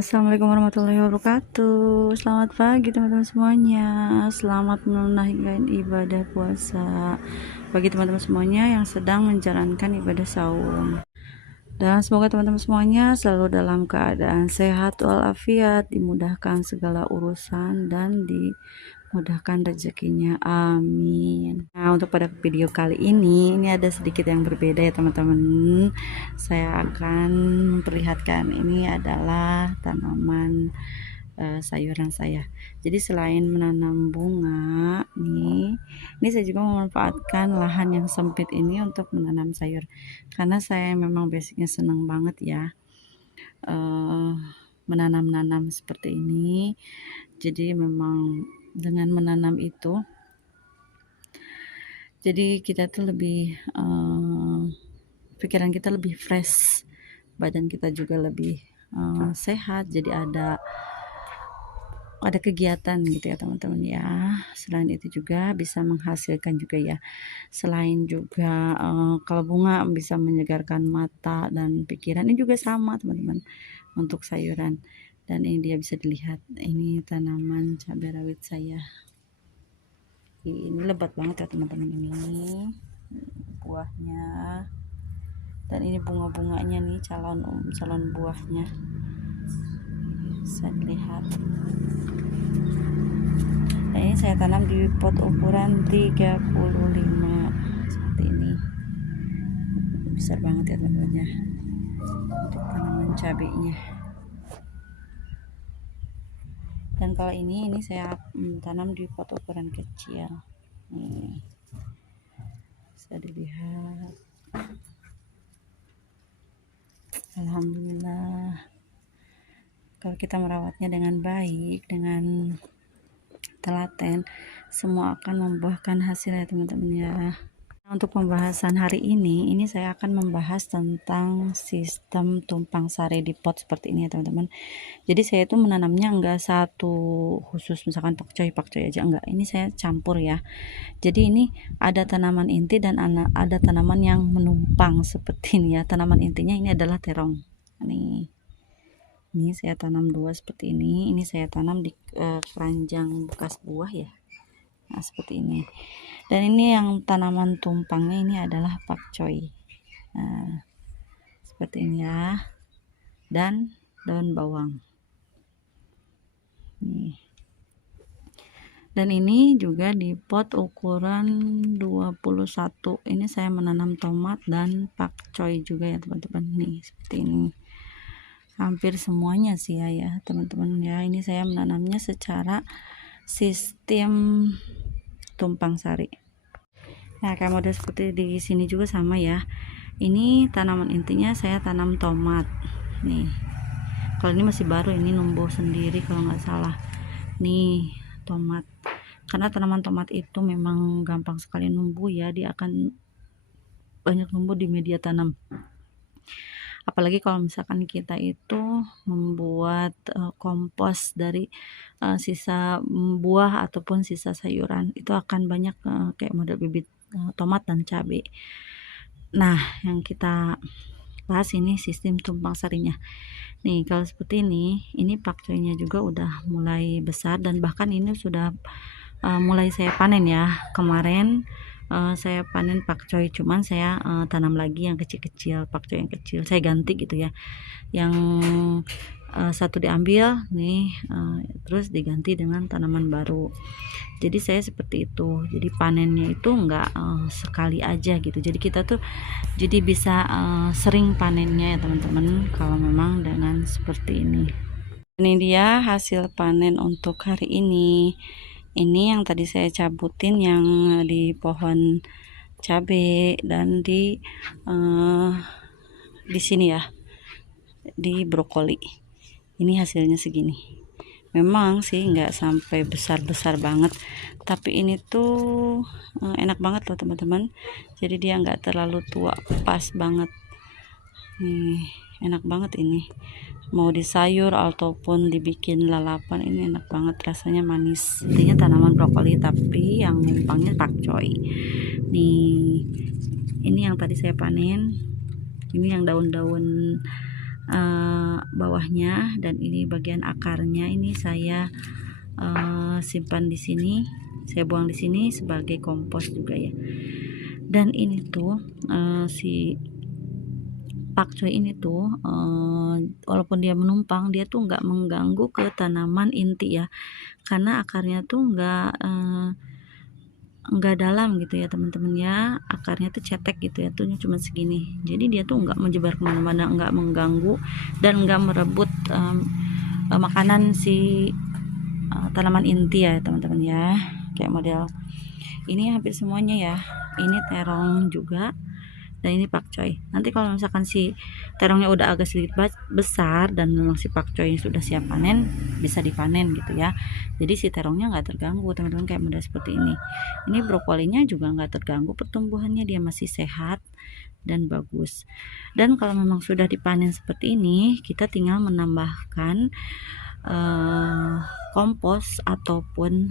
Assalamualaikum warahmatullahi wabarakatuh. Selamat pagi teman-teman semuanya. Selamat menunaikan ibadah puasa bagi teman-teman semuanya yang sedang menjalankan ibadah saum. Dan semoga teman-teman semuanya selalu dalam keadaan sehat walafiat, dimudahkan segala urusan dan dimudahkan rezekinya. Amin. Nah, untuk pada video kali ini ada sedikit yang berbeda ya teman-teman. Saya akan memperlihatkan ini adalah tanaman sayuran saya. Jadi selain menanam bunga ini saya juga memanfaatkan lahan yang sempit ini untuk menanam sayur. Karena saya memang basicnya senang banget ya menanam-nanam seperti ini. Jadi memang dengan menanam itu, jadi kita tuh lebih pikiran kita lebih fresh, badan kita juga lebih sehat. Jadi ada kegiatan gitu ya teman-teman ya. Selain itu juga bisa menghasilkan juga ya. Selain juga kalau bunga bisa menyegarkan mata dan pikiran, ini juga sama teman-teman untuk sayuran. Dan ini dia bisa dilihat, ini tanaman cabai rawit saya. Ini lebat banget ya teman-teman, ini buahnya. Dan ini bunga-bunganya nih, calon buahnya bisa dilihat. Nah, ini saya tanam di pot ukuran 35 seperti ini. Besar banget ya teman-teman ya, untuk tanaman cabenya. Dan kalau ini saya tanam di pot ukuran kecil. Nih, bisa dilihat. Alhamdulillah, kalau kita merawatnya dengan baik, dengan telaten, semua akan membuahkan hasil ya teman-teman ya. Untuk pembahasan hari ini saya akan membahas tentang sistem tumpang sari di pot seperti ini ya teman-teman. Jadi saya itu menanamnya enggak satu khusus, misalkan pakcoy aja enggak. Ini saya campur ya. Jadi ini ada tanaman inti dan ada tanaman yang menumpang seperti ini ya. Tanaman intinya ini adalah terong. Ini saya tanam dua seperti ini. Ini saya tanam di keranjang bekas buah ya. Nah, seperti ini. Dan ini yang tanaman tumpangnya ini adalah pakcoy. Nah, seperti ini ya. Dan daun bawang. Nih. Dan ini juga di pot ukuran 21. Ini saya menanam tomat dan pakcoy juga ya teman-teman. Nih, seperti ini. Hampir semuanya sih ya teman-teman ya. Ini saya menanamnya secara sistem tumpang sari. Nah, kayak model seperti di sini juga sama ya. Ini tanaman intinya saya tanam tomat. Nih, kalau ini masih baru, ini numbuh sendiri kalau nggak salah. Nih, tomat. Karena tanaman tomat itu memang gampang sekali numbuh ya. Dia akan banyak numbuh di media tanam. Apalagi kalau misalkan kita itu membuat kompos dari sisa buah ataupun sisa sayuran, itu akan banyak kayak model bibit tomat dan cabai. Nah, yang kita bahas ini sistem tumpang sarinya. Nih, kalau seperti ini pakcoynya juga udah mulai besar, dan bahkan ini sudah mulai saya panen ya. Kemarin saya panen pakcoy, cuman saya tanam lagi yang kecil-kecil, pakcoy yang kecil saya ganti gitu ya. Yang satu diambil nih, terus diganti dengan tanaman baru. Jadi saya seperti itu. Jadi panennya itu enggak sekali aja gitu. Jadi kita tuh jadi bisa sering panennya ya teman-teman, kalau memang dengan seperti ini. Ini dia hasil panen untuk hari ini. Ini yang tadi saya cabutin yang di pohon cabai dan di sini ya, di brokoli. Ini hasilnya segini. Memang sih nggak sampai besar-besar banget, tapi ini tuh enak banget loh teman-teman. Jadi dia nggak terlalu tua, pas banget. Nih, enak banget ini. Mau di sayur ataupun dibikin lalapan, ini enak banget, rasanya manis. Intinya tanaman brokoli tapi yang numpangnya pakcoy. Nih, ini yang tadi saya panen. Ini yang daun-daun bawahnya, dan ini bagian akarnya ini saya simpan di sini, saya buang di sini sebagai kompos juga ya. Dan ini tuh si pakcoy ini tuh walaupun dia menumpang, dia tuh nggak mengganggu ke tanaman inti ya, karena akarnya tuh nggak dalam gitu ya teman-teman ya, akarnya tuh cetek gitu ya, tuh cuma segini, jadi dia tuh nggak menyebar kemana-mana, nggak mengganggu dan nggak merebut makanan si tanaman inti ya teman-teman ya. Kayak model ini hampir semuanya ya, ini terong juga, dan ini pakcoy. Nanti kalau misalkan si terongnya udah agak sedikit besar dan memang si pakcoy sudah siap panen, bisa dipanen gitu ya. Jadi si terongnya nggak terganggu teman-teman, kayak model seperti ini. Ini brokolinya juga nggak terganggu pertumbuhannya, dia masih sehat dan bagus. Dan kalau memang sudah dipanen seperti ini, kita tinggal menambahkan kompos ataupun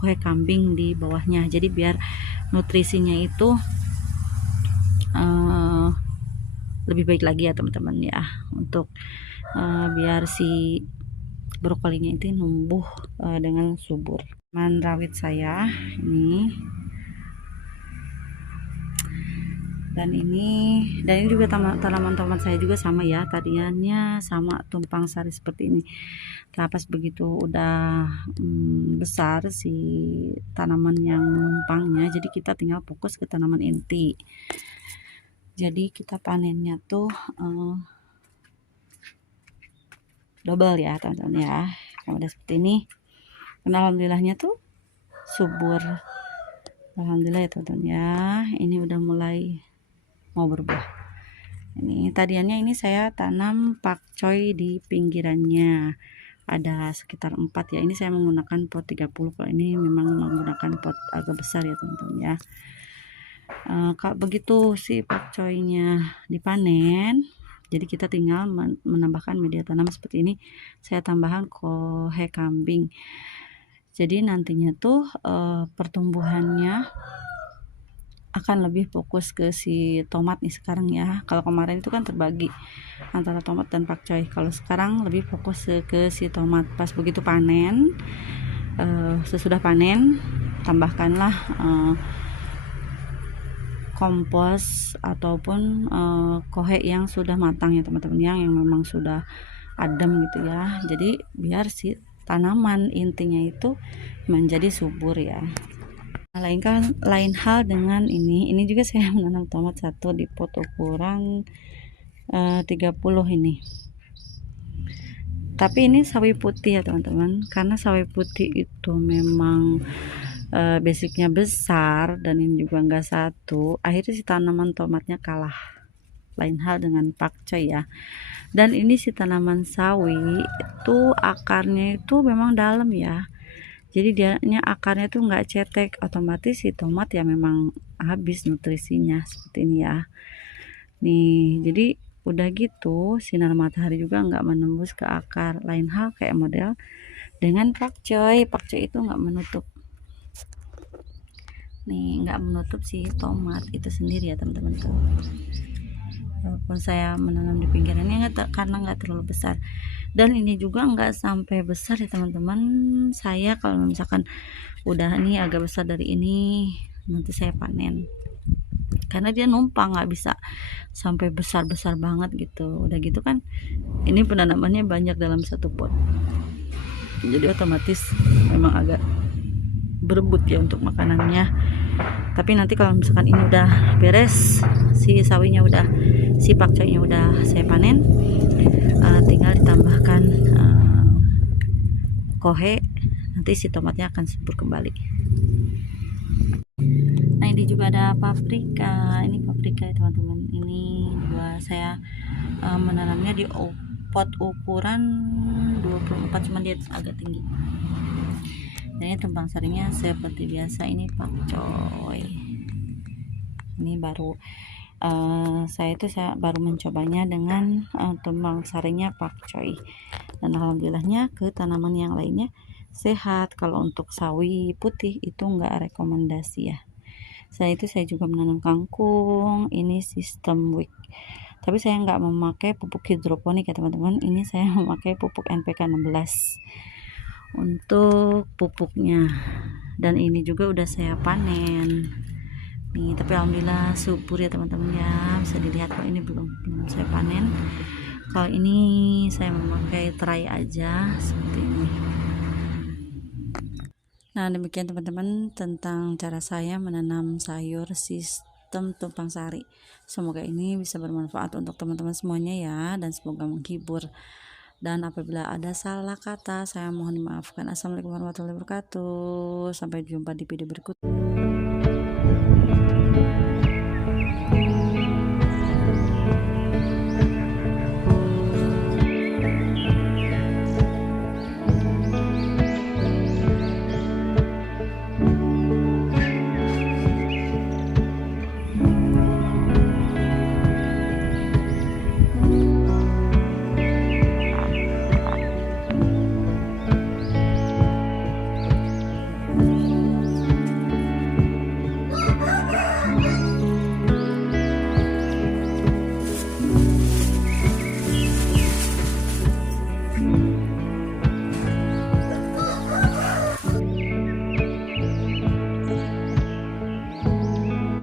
kohe kambing di bawahnya. Jadi biar nutrisinya itu lebih baik lagi ya teman-teman ya, untuk biar si brokolinya itu numbuh dengan subur. Tanaman rawit saya ini, dan ini juga tanaman tomat saya juga sama ya, tadiannya sama tumpang sari seperti ini. Pas begitu udah besar si tanaman yang numpangnya, jadi kita tinggal fokus ke tanaman inti. Jadi kita panennya tuh double ya teman-teman ya. Kalau udah seperti ini, alhamdulillahnya tuh subur, alhamdulillah ya teman-teman ya. Ini udah mulai mau berbuah. Ini tadiannya ini saya tanam pakcoy di pinggirannya, ada sekitar 4 ya. Ini saya menggunakan pot 30, kalau ini memang menggunakan pot agak besar ya teman-teman ya. Kalau begitu si pakcoynya dipanen, jadi kita tinggal menambahkan media tanam seperti ini. Saya tambahkan kohe kambing, jadi nantinya tuh pertumbuhannya akan lebih fokus ke si tomat nih sekarang ya. Kalau kemarin itu kan terbagi antara tomat dan pakcoy, kalau sekarang lebih fokus ke si tomat. Pas begitu panen, sesudah panen, tambahkanlah kompos ataupun kohe yang sudah matang ya teman-teman, yang memang sudah adem gitu ya. Jadi biar si tanaman intinya itu menjadi subur ya. Lain hal dengan ini juga saya menanam tomat satu di pot ukuran 30 ini, tapi ini sawi putih ya teman-teman, karena sawi putih itu memang basicnya besar dan ini juga enggak satu, akhirnya si tanaman tomatnya kalah. Lain hal dengan pakcoy ya. Dan ini si tanaman sawi itu akarnya itu memang dalam ya, jadi dianya akarnya tuh nggak cetek, otomatis si tomat ya memang habis nutrisinya seperti ini ya. Nih, jadi udah gitu sinar matahari juga nggak menembus ke akar. Lain hal kayak model dengan pakcoy itu nggak menutup, nih nggak menutup si tomat itu sendiri ya teman-teman tuh. Walaupun saya menanam di pinggirannya karena nggak terlalu besar, dan ini juga nggak sampai besar ya teman-teman. Saya kalau misalkan udah ini agak besar dari ini, nanti saya panen, karena dia numpang, nggak bisa sampai besar-besar banget gitu. Udah gitu kan ini penanamannya banyak dalam satu pot, jadi otomatis memang agak berebut ya untuk makanannya. Tapi nanti kalau misalkan ini udah beres, si sawinya udah, si pakcoynya udah saya panen, tinggal ditambahkan kohe, nanti si tomatnya akan subur kembali. Nah ini juga ada paprika, ini paprika ya teman-teman. Ini juga saya menanamnya di pot ukuran 24, cuman dia agak tinggi. Dan ini tumpang sarinya seperti biasa, ini pakcoy. Ini baru saya baru mencobanya dengan tumpang sarinya pakcoy, dan alhamdulillahnya ke tanaman yang lainnya sehat. Kalau untuk sawi putih itu enggak rekomendasi ya. Saya juga menanam kangkung, ini sistem weed Tapi saya nggak memakai pupuk hidroponik ya teman-teman, ini saya memakai pupuk NPK 16 untuk pupuknya. Dan ini juga udah saya panen nih, tapi alhamdulillah subur ya teman-teman ya, bisa dilihat kok ini belum saya panen. Kalau ini saya memakai tray aja seperti ini. Nah, demikian teman-teman tentang cara saya menanam sayur sistem tumpang sari. Semoga ini bisa bermanfaat untuk teman-teman semuanya ya, dan semoga menghibur. Dan apabila ada salah kata, saya mohon dimaafkan. Assalamualaikum warahmatullahi wabarakatuh. Sampai jumpa di video berikutnya.